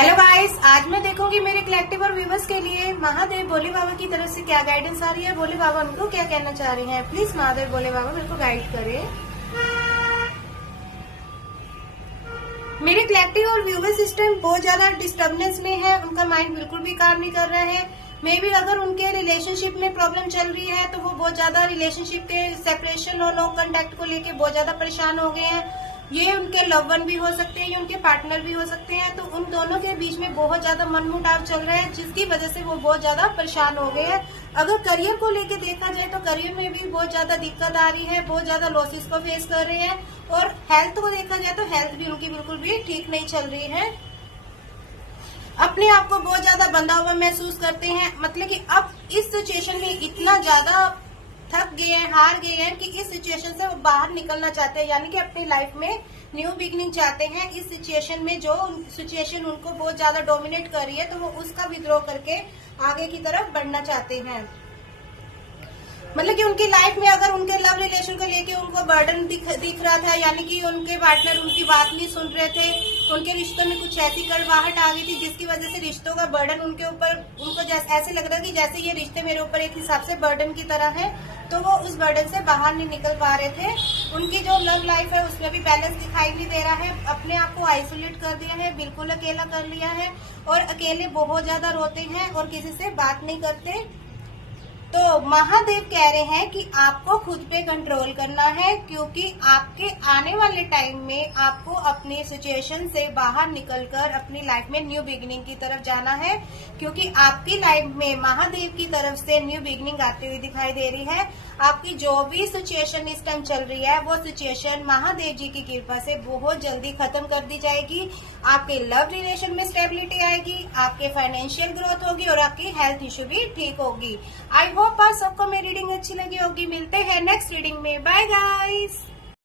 Hello guys, आज मैं देखूंगी मेरे कलेक्टिव और व्यूवर्स के लिए महादेव भोले बाबा की तरफ से क्या गाइडेंस आ रही है। भोले बाबा उनको क्या कहना चाह रहे हैं। प्लीज महादेव भोले बाबा मेरे को गाइड करें। मेरे कलेक्टिव और व्यूवर्स इस टाइम बहुत ज्यादा डिस्टर्बनेस में है, उनका माइंड बिल्कुल भी काम नहीं कर रहा है। मे भी अगर उनके रिलेशनशिप में प्रॉब्लम चल रही है तो वो बहुत ज्यादा रिलेशनशिप के सेपरेशन और नो कांटेक्ट को लेके बहुत ज्यादा परेशान हो गए हैं। ये उनके लव वन भी हो सकते हैं, ये उनके पार्टनर भी हो सकते हैं। तो उन दोनों के बीच में बहुत ज्यादा मनमुटाव चल रहा है, जिसकी वजह से वो बहुत ज्यादा परेशान हो गए हैं। अगर करियर को लेके देखा जाए तो करियर में भी बहुत ज्यादा दिक्कत आ रही है, बहुत ज्यादा लॉसेस को फेस कर रहे हैं। और हेल्थ को देखा जाए तो हेल्थ भी उनकी बिल्कुल भी ठीक नहीं चल रही है। अपने आप को बहुत ज्यादा बंधा हुआ महसूस करते हैं, मतलब कि अब इस सिचुएशन में इतना ज्यादा थक गए हैं, हार गए हैं कि इस सिचुएशन से वो बाहर निकलना चाहते हैं, यानी कि अपनी लाइफ में न्यू बिगनिंग चाहते हैं। इस सिचुएशन में जो सिचुएशन उनको बहुत ज्यादा डोमिनेट कर रही है तो वो उसका विद्रोह करके आगे की तरफ बढ़ना चाहते हैं। मतलब कि उनकी लाइफ में अगर उनके लव रिलेशन को लेके उनको बर्डन दिख रहा था, यानी कि उनके पार्टनर उनकी बात नहीं सुन रहे थे, उनके रिश्तों में कुछ ऐसी कड़वाहट आ गई थी जिसकी वजह से रिश्तों का बर्डन उनके ऊपर उनको ऐसे लग रहा कि जैसे ये रिश्ते मेरे ऊपर एक हिसाब से बर्डन की तरह है। तो वो उस बर्डन से बाहर नहीं निकल पा रहे थे। उनकी जो लव लाइफ है उसमें भी बैलेंस दिखाई नहीं दे रहा है। अपने आप को आइसोलेट कर दिया है, बिल्कुल अकेला कर लिया है और अकेले बहुत ज्यादा रोते हैं और किसी से बात नहीं करते। तो महादेव कह रहे हैं कि आपको खुद पे कंट्रोल करना है, क्योंकि आपके आने वाले टाइम में आपको अपनी सिचुएशन से बाहर निकलकर अपनी लाइफ में न्यू बिगिनिंग की तरफ जाना है। क्योंकि आपकी लाइफ में महादेव की तरफ से न्यू बिगिनिंग आती हुई दिखाई दे रही है। आपकी जो भी सिचुएशन इस टाइम चल रही है वो सिचुएशन महादेव जी की कृपा से बहुत जल्दी खत्म कर दी जाएगी। आपके लव रिलेशन में स्टेबिलिटी आएगी, आपके फाइनेंशियल ग्रोथ होगी और आपकी हेल्थ इश्यू भी ठीक होगी। आई होप आज सबको मेरी रीडिंग अच्छी लगी होगी। मिलते हैं नेक्स्ट रीडिंग में। Bye guys.